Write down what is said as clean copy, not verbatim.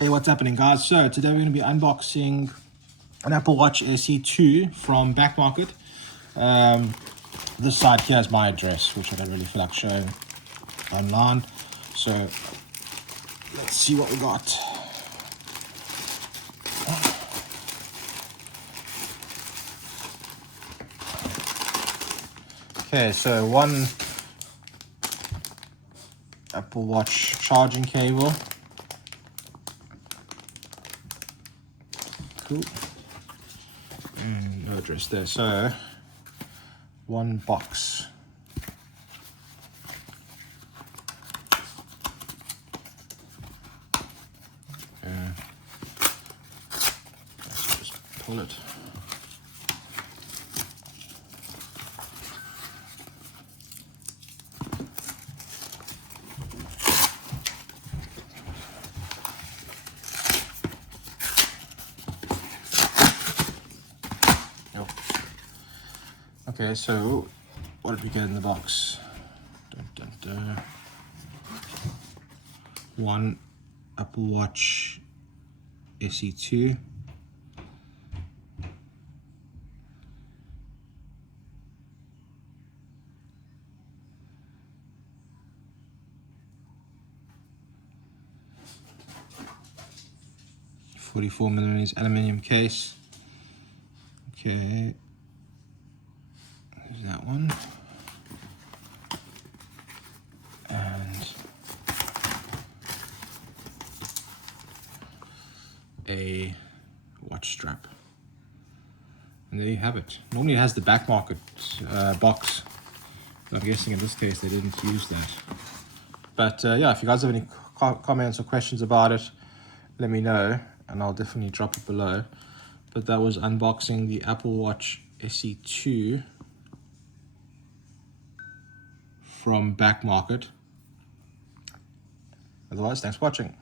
Hey, what's happening, guys? So today we're going to be unboxing an Apple Watch SE2 from BackMarket. This side here is my address, which I don't really feel like showing online. So let's see what we got. Okay, so one Apple Watch charging cable. Cool. No address there. So one box. Let's just pull it. Okay, so what did we get in the box? Dun, dun, dun. One Apple Watch SE2. .44mm aluminium case. Okay, there's that one. And a watch strap. And there you have it. Normally it has the BackMarket box, but I'm guessing in this case they didn't use that. But yeah, if you guys have any comments or questions about it, let me know and I'll definitely drop it below. But that was unboxing the Apple Watch SE2 from BackMarket. Otherwise, thanks for watching.